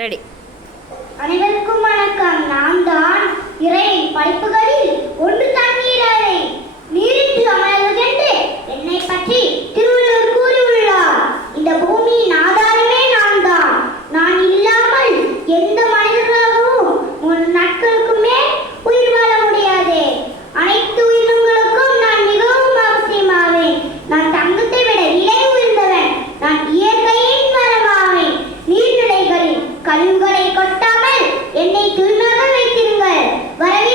Ready. அனைவருக்கும் வணக்கம். நான் தான் இறைவன் படைப்புகளில் ஒன்று தண்ணீரை நீரிட்டு அமர்வதென்று என்னை பற்றி திருவள்ளுவர் கூறியுள்ளார். இந்த பூமியின் ஆதாரமே நான் தான். நான் இல்லாமல் எந்த மனிதர்களாகவும் நாட்களுக்குமே உயிர் வாழ முடியாது. அனைத்து உயிரினங்களுக்கும் நான் மிகவும் அவசியமாவேன். நான் தங்கத்தை விட விலை உயர்ந்தவன். நான் இயற்கையின் மரமாவேன். நீர்நிலைகளில் கழிவுகளை கொட்டாமல் என்னை தூய்மையாக வைத்திருங்கள். வரவி